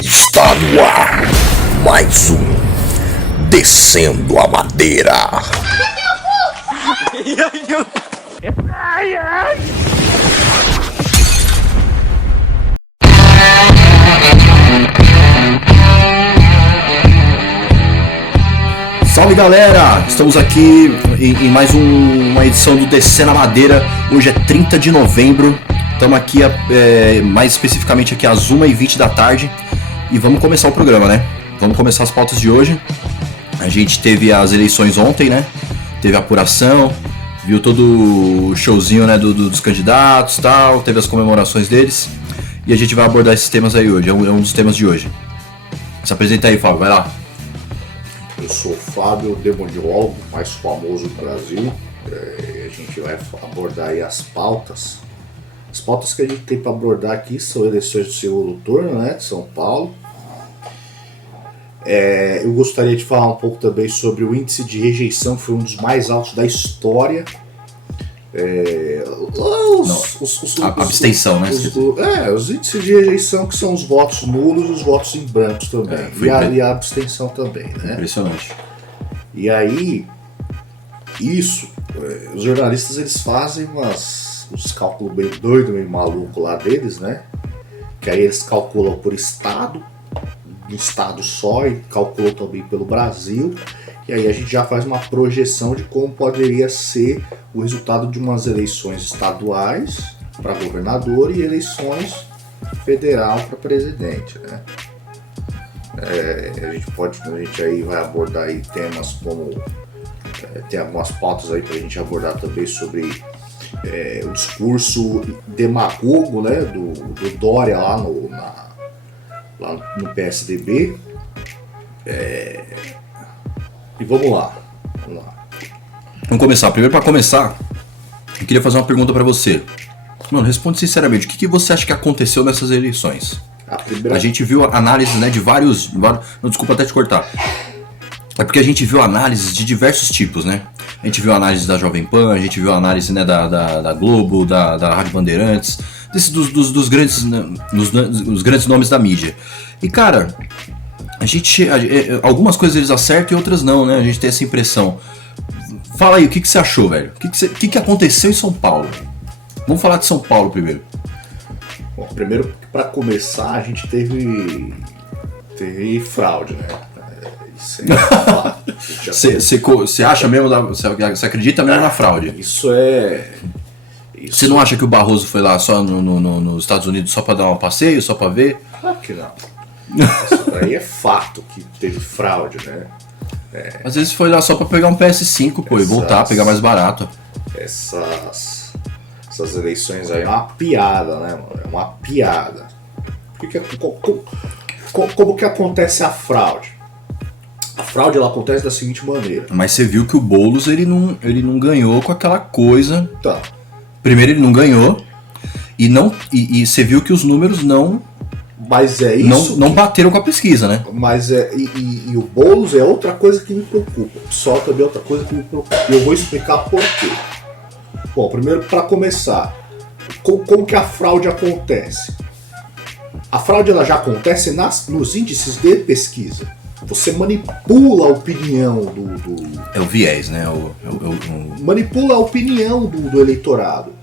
Está no ar mais um Descendo a Madeira. Salve galera, estamos aqui em mais uma edição do Descendo a Madeira. Hoje é 30 de novembro, estamos aqui mais especificamente aqui às 1h20 da tarde e vamos começar o programa, né? Vamos começar as pautas de hoje. A gente teve as eleições ontem, né? Teve a apuração, viu todo o showzinho, né, dos candidatos e tal, teve as comemorações deles e a gente vai abordar esses temas aí hoje, é um dos temas de hoje. Se apresenta aí, Fábio, vai lá. Eu sou o Fábio, demoniólogo, mais famoso do Brasil. A gente vai abordar aí as pautas. As pautas que a gente tem para abordar aqui são eleições do segundo turno, né, de São Paulo. Eu gostaria de falar um pouco também sobre o índice de rejeição, que foi um dos mais altos da história. Abstenção, né? Os índices de rejeição, que são os votos nulos e os votos em brancos também. E a abstenção também, né? Impressionante. E aí, os jornalistas eles fazem uns cálculos bem doidos, bem malucos lá deles, né? Que aí eles calculam por estado, um estado só, e calculam também pelo Brasil. E aí a gente já faz uma projeção de como poderia ser o resultado de umas eleições estaduais para governador e eleições federal para presidente, né? A gente aí vai abordar aí temas como tem algumas pautas aí para a gente abordar também sobre o discurso demagogo, né, do Dória lá no PSDB. E vamos lá. Vamos começar. Primeiro, para começar, eu queria fazer uma pergunta para você. Mano, responde sinceramente. O que você acha que aconteceu nessas eleições? A gente viu análise, né, de vários... Não, desculpa até te cortar. É porque a gente viu análises de diversos tipos, né? A gente viu análise da Jovem Pan, a gente viu análise, né, da Globo, da Rádio Bandeirantes, dos grandes, né, os grandes nomes da mídia. E, cara... algumas coisas eles acertam e outras não, né? A gente tem essa impressão. Fala aí, o que você achou, velho? O que aconteceu em São Paulo? Vamos falar de São Paulo primeiro. Bom, primeiro, para começar, a gente teve fraude, né? Isso é fato. Você acha mesmo, você acredita mesmo na fraude? Você não acha que o Barroso foi lá só nos Estados Unidos só para dar um passeio, só para ver? Claro que não. Isso daí é fato que teve fraude, né? Às vezes foi lá só pra pegar um PS5, pô, e voltar, pegar mais barato. Essas eleições aí é uma piada, né, mano? É uma piada. Como que acontece a fraude? A fraude ela acontece da seguinte maneira. Mas você viu que o Boulos ele não ganhou com aquela coisa. Tá. Primeiro ele não ganhou e você viu que os números não. Mas é isso. Não bateram com a pesquisa, né? Mas o Boulos é outra coisa que me preocupa. O PSOL também é outra coisa que me preocupa. E eu vou explicar por quê. Bom, primeiro, para começar, como que a fraude acontece? A fraude ela já acontece nos índices de pesquisa. Você manipula a opinião do... É o viés, né? Manipula a opinião do eleitorado.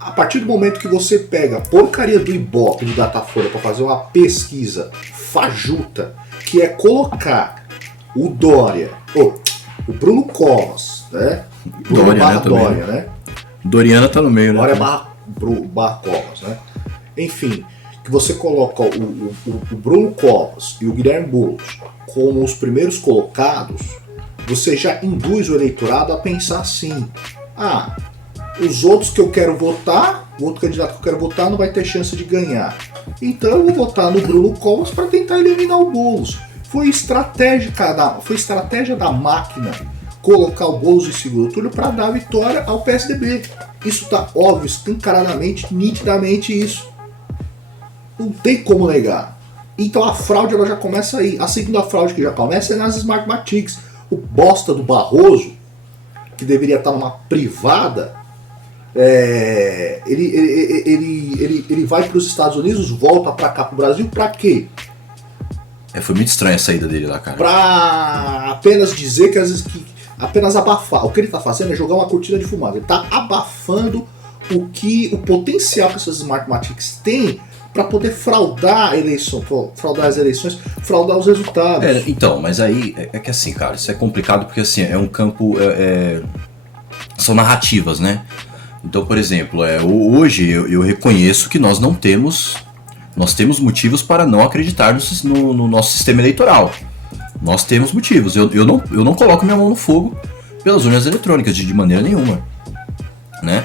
A partir do momento que você pega a porcaria do Ibope, do Datafolha, para fazer uma pesquisa fajuta, que é colocar o Dória, o Bruno Covas, né? Dória, né? Doriana tá no meio, né? Dória barra Covas, né? Enfim, que você coloca o Bruno Covas e o Guilherme Boulos como os primeiros colocados, você já induz o eleitorado a pensar assim: os outros que eu quero votar, o outro candidato que eu quero votar não vai ter chance de ganhar. Então eu vou votar no Bruno Covas para tentar eliminar o Boulos. Foi estratégia da máquina colocar o Boulos em segundo turno para dar vitória ao PSDB. Isso tá óbvio, escancaradamente, nitidamente isso. Não tem como negar. Então a fraude ela já começa aí. A segunda fraude que já começa é nas Smart Matrix. O bosta do Barroso, que deveria estar numa privada, ele vai para os Estados Unidos, volta para cá para o Brasil, para quê? Foi muito estranha a saída dele lá, cara. Pra apenas dizer que às vezes apenas abafar. O que ele tá fazendo é jogar uma cortina de fumaça. Ele tá abafando o potencial que essas Smart Matrix têm para poder fraudar a eleição, fraudar as eleições, fraudar os resultados. Então, mas aí é que assim, cara, isso é complicado porque assim, é um campo. São narrativas, né? Então, por exemplo, hoje eu reconheço que nós não temos. Nós temos motivos para não acreditar no nosso sistema eleitoral. Nós temos motivos. Eu não coloco minha mão no fogo pelas urnas eletrônicas, de maneira nenhuma. Né?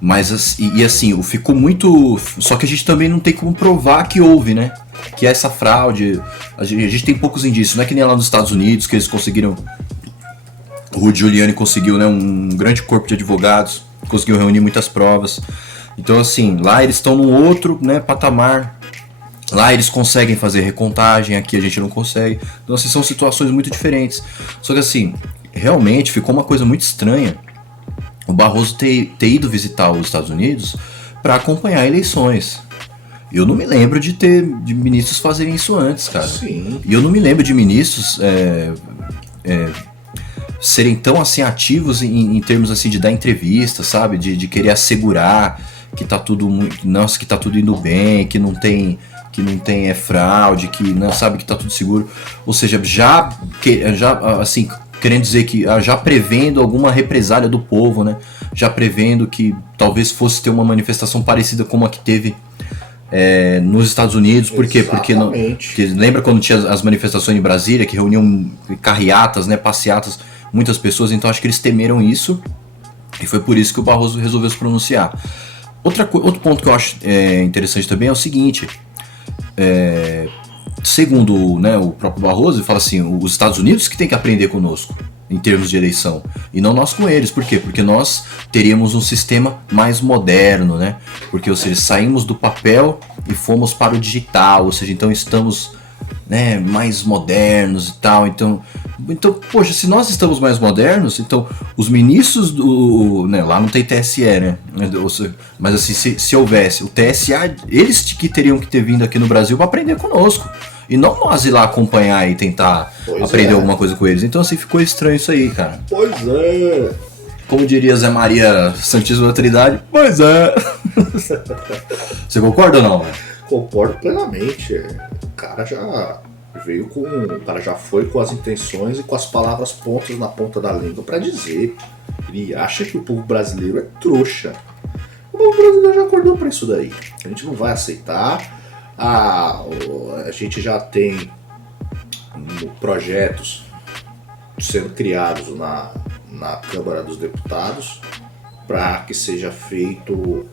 Mas, assim, ficou muito... Só que a gente também não tem como provar que houve, né? Que essa fraude... A gente tem poucos indícios. Não é que nem lá nos Estados Unidos, que eles conseguiram... O Rudy Giuliani conseguiu, né, um grande corpo de advogados, conseguiu reunir muitas provas. Então, assim, lá eles estão num outro, né, patamar. Lá eles conseguem fazer recontagem, aqui a gente não consegue. Então, assim, são situações muito diferentes. Só que, assim, realmente ficou uma coisa muito estranha o Barroso ter ido visitar os Estados Unidos para acompanhar eleições. Eu não me lembro de ministros fazerem isso antes, cara. Sim. E eu não me lembro de ministros serem tão assim ativos em termos assim de dar entrevista, sabe? De querer assegurar que tá tudo que tá tudo indo bem, que não tem fraude, que não sabe que tá tudo seguro. Ou seja, já assim, querendo dizer que já prevendo alguma represália do povo, né? Já prevendo que talvez fosse ter uma manifestação parecida como a que teve nos Estados Unidos. Por quê? Porque lembra quando tinha as manifestações em Brasília, que reuniam carreatas, né, passeatas, muitas pessoas. Então acho que eles temeram isso e foi por isso que o Barroso resolveu se pronunciar. Outro ponto que eu acho interessante também é o seguinte, segundo, né, o próprio Barroso, ele fala assim, os Estados Unidos que tem que aprender conosco em termos de eleição, e não nós com eles. Por quê? Porque nós teríamos um sistema mais moderno, né? Porque, ou seja, saímos do papel e fomos para o digital, ou seja, então estamos, né, mais modernos e tal. Então, poxa, se nós estamos mais modernos, então os ministros né, lá não tem TSE, né? Mas assim, se houvesse o TSE, eles que teriam que ter vindo aqui no Brasil para aprender conosco. E não nós ir lá acompanhar e tentar aprender alguma coisa com eles. Então assim, ficou estranho isso aí, cara. Pois é. Como diria Zé Maria Santíssima Trindade, pois é. Você concorda ou não? Concordo plenamente. O cara já veio com... O cara já foi com as intenções e com as palavras pontas na ponta da língua pra dizer. Ele acha que o povo brasileiro é trouxa. O povo brasileiro já acordou pra isso daí. A gente não vai aceitar. A gente já tem projetos sendo criados na Câmara dos Deputados para que seja feito o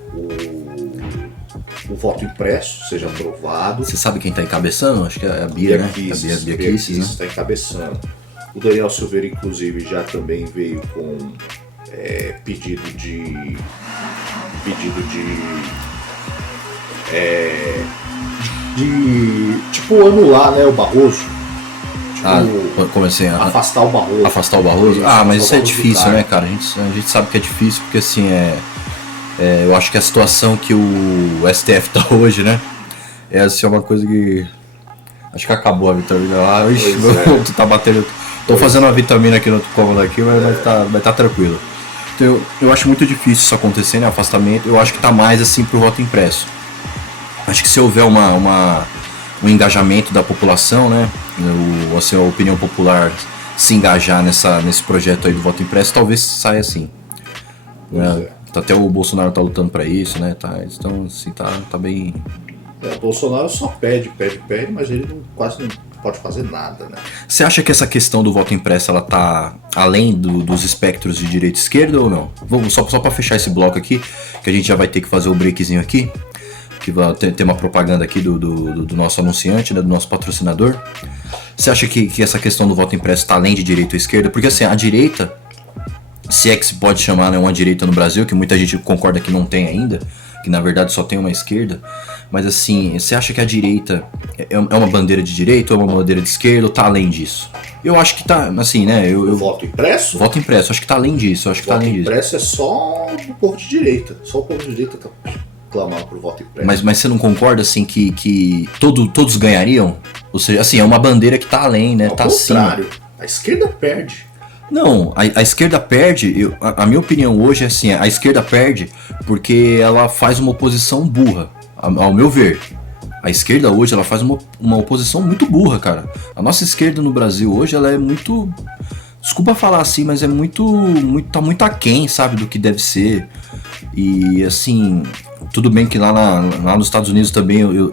voto impresso, seja aprovado. Você sabe quem está encabeçando? Acho que é a Bia, né? A Bia Kicis está encabeçando. O Daniel Silveira, inclusive, já também veio com pedido de tipo anular, né, o Barroso. Tipo, comecei a afastar o Barroso. Afastar o Barroso? Mas isso é difícil, né, cara? A gente sabe que é difícil porque assim eu acho que a situação que o STF tá hoje, né? É assim, uma coisa que. Acho que acabou a vitamina lá. Tu tá batendo. Tô fazendo uma vitamina aqui no outro cômodo aqui, mas vai tá tranquilo. Então eu acho muito difícil isso acontecer, né? Afastamento. Eu acho que tá mais assim pro voto impresso. Acho que se houver um engajamento da população, né, a opinião popular se engajar nesse projeto aí do voto impresso, talvez saia assim. Até o Bolsonaro tá lutando para isso, né? Então, assim, tá bem... O Bolsonaro só pede, mas ele quase não pode fazer nada, né? Você acha que essa questão do voto impresso, ela tá além dos espectros de direita e esquerda ou não? Vamos só para fechar esse bloco aqui, que a gente já vai ter que fazer o breakzinho aqui. Que vai ter uma propaganda aqui do nosso anunciante, né, do nosso patrocinador. Você acha que essa questão do voto impresso está além de direita ou esquerda? Porque assim, a direita, se é que se pode chamar, né, uma direita no Brasil, que muita gente concorda que não tem ainda, que na verdade só tem uma esquerda, mas assim, você acha que a direita é uma bandeira de direita ou é uma bandeira de esquerda ou tá além disso? Eu acho que tá, assim, né, O voto impresso? Voto impresso, acho que tá além disso, O voto impresso é só o povo de direita, só o povo de direita tá clamar por voto impresso. Mas você não concorda assim que todos ganhariam? Ou seja, assim, é uma bandeira que tá além, né? Ao Tá acima. contrário, a esquerda perde. Não, a esquerda perde, a minha opinião hoje é assim, a esquerda perde porque ela faz uma oposição burra, ao meu ver. A esquerda hoje, ela faz uma oposição muito burra, cara. A nossa esquerda no Brasil hoje, ela é muito... Desculpa falar assim, mas é tá muito aquém, sabe, do que deve ser. E, assim, tudo bem que lá nos Estados Unidos também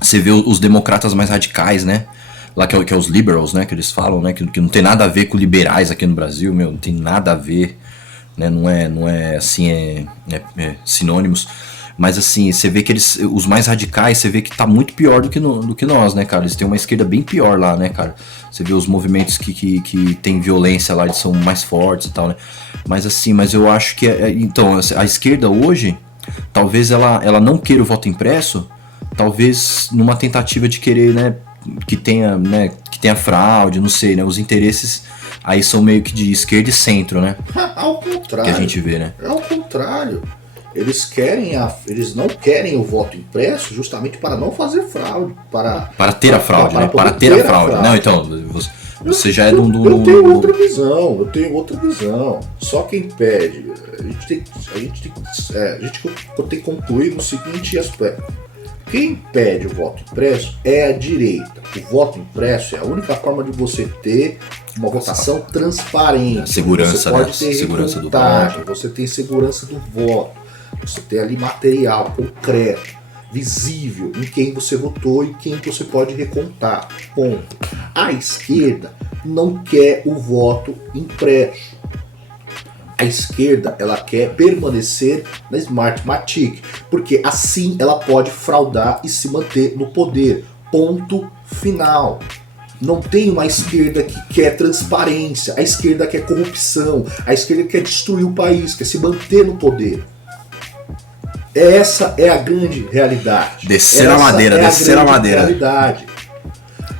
você vê os democratas mais radicais, né? Lá que é os liberals, né, que eles falam, né, que não tem nada a ver com liberais aqui no Brasil, meu, não tem nada a ver, né, não é assim, é sinônimos, mas assim, você vê que os mais radicais, você vê que tá muito pior do que nós, né, cara, eles têm uma esquerda bem pior lá, né, cara, você vê os movimentos que tem violência lá, eles são mais fortes e tal, né, mas assim, mas eu acho que, então, a esquerda hoje, talvez ela não queira o voto impresso, talvez numa tentativa de querer, né, que tenha fraude, não sei, né? Os interesses aí são meio que de esquerda e centro, né? Ao contrário. Que a gente vê, né? É ao contrário. Eles não querem o voto impresso justamente para não fazer fraude. Para ter a fraude, né? Para ter a fraude. Não, então, você já é Eu tenho outra visão. Só quem pede. A gente tem que concluir no seguinte aspecto. Quem pede o voto impresso é a direita. O voto impresso é a única forma de você ter uma votação transparente. Segurança, você pode né? ter Segurança do recontagem, você tem segurança do voto, você tem ali material concreto, visível em quem você votou e quem você pode recontar. Ponto. A esquerda não quer o voto impresso. A esquerda, ela quer permanecer na Smartmatic, porque assim ela pode fraudar e se manter no poder. Ponto final. Não tem uma esquerda que quer transparência, a esquerda quer corrupção, a esquerda quer destruir o país, quer se manter no poder. Essa é a grande realidade. Descer a madeira. Realidade.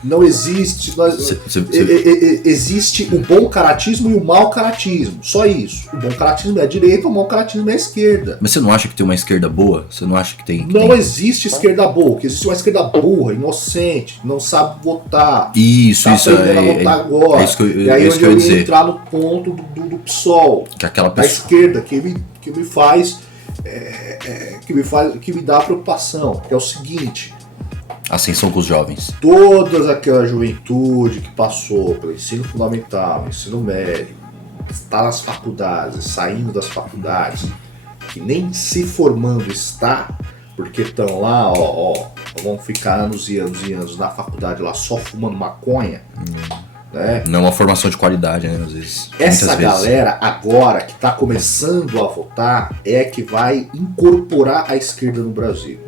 Não existe. Existe o bom caratismo e o mau caratismo. Só isso. O bom caratismo é a direita, o mau caratismo é a esquerda. Mas você não acha que tem uma esquerda boa? Você não acha que tem... Não existe esquerda boa, porque existe uma esquerda burra, inocente, não sabe votar. Isso, aprendendo a votar agora. É isso que eu, e aí é isso onde que eu eu ia ia dizer. entrar no ponto do PSOL, Que aquela da pessoa... esquerda, que me faz... que me dá preocupação, que é o seguinte... Ascensão com os jovens. Toda aquela juventude que passou pelo ensino fundamental, ensino médio, está nas faculdades, saindo das faculdades, que nem se formando está, porque estão lá, vão ficar anos e anos e anos na faculdade lá só fumando maconha, né? Não é uma formação de qualidade, né? Às vezes. Essa galera agora que está começando a votar é que vai incorporar a esquerda no Brasil.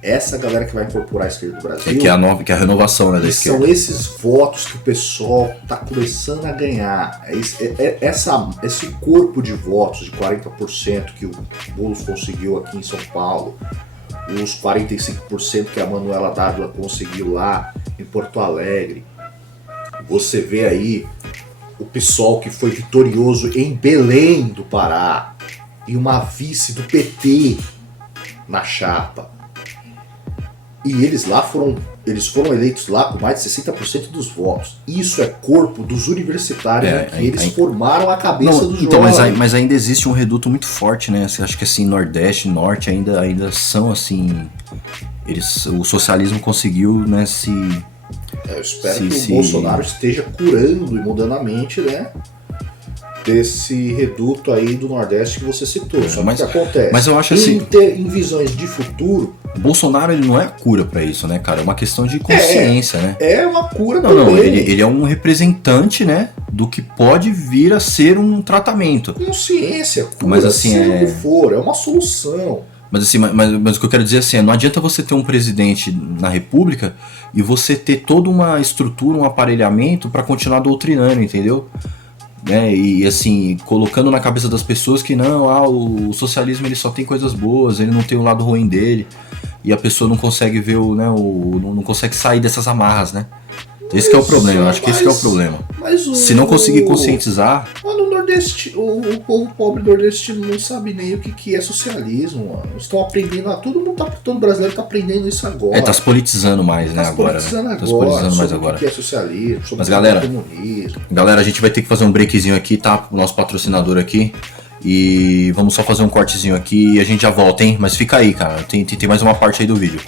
Essa galera que vai incorporar a esquerda do Brasil... que é a renovação, né, da esquerda. São esses votos que o pessoal está começando a ganhar. Esse corpo de votos de 40% que o Boulos conseguiu aqui em São Paulo, os 45% que a Manuela Dávila conseguiu lá em Porto Alegre. Você vê aí o PSOL que foi vitorioso em Belém do Pará e uma vice do PT na chapa. E eles foram eleitos lá com mais de 60% dos votos. Isso é corpo dos universitários que eles formaram a cabeça dos jovens. Mas ainda existe um reduto muito forte, né? Acho que assim, Nordeste, Norte ainda são assim... o socialismo conseguiu, né, eu espero que o Bolsonaro esteja curando e mudando a mente, né? Desse reduto aí do Nordeste que você citou. Só que acontece. Mas eu acho assim... Em visões de futuro... O Bolsonaro, ele não é a cura pra isso, né, cara? É uma questão de consciência, né? É uma cura também. Não, ele é um representante, né, do que pode vir a ser um tratamento. Consciência, cura, mas assim, seja o que for, é uma solução. Mas assim, mas o que eu quero dizer assim, não adianta você ter um presidente na República e você ter toda uma estrutura, um aparelhamento pra continuar doutrinando, entendeu? Né? E assim, colocando na cabeça das pessoas que não, o socialismo ele só tem coisas boas, ele não tem o lado ruim dele, e a pessoa não consegue ver não consegue sair dessas amarras, né? Esse que é o problema, eu acho que esse que é o problema. Se não conseguir conscientizar... Mas no o povo pobre nordestino não sabe nem o que é socialismo, mano. Estão aprendendo, todo brasileiro tá aprendendo isso agora. Tá se politizando mais, né, agora. Tá se politizando mais agora. O que é socialismo, sobre Mas galera, comunismo. Galera, a gente vai ter que fazer um breakzinho aqui, tá? O nosso patrocinador aqui. E vamos só fazer um cortezinho aqui e a gente já volta, hein? Mas fica aí, cara. Tem mais uma parte aí do vídeo.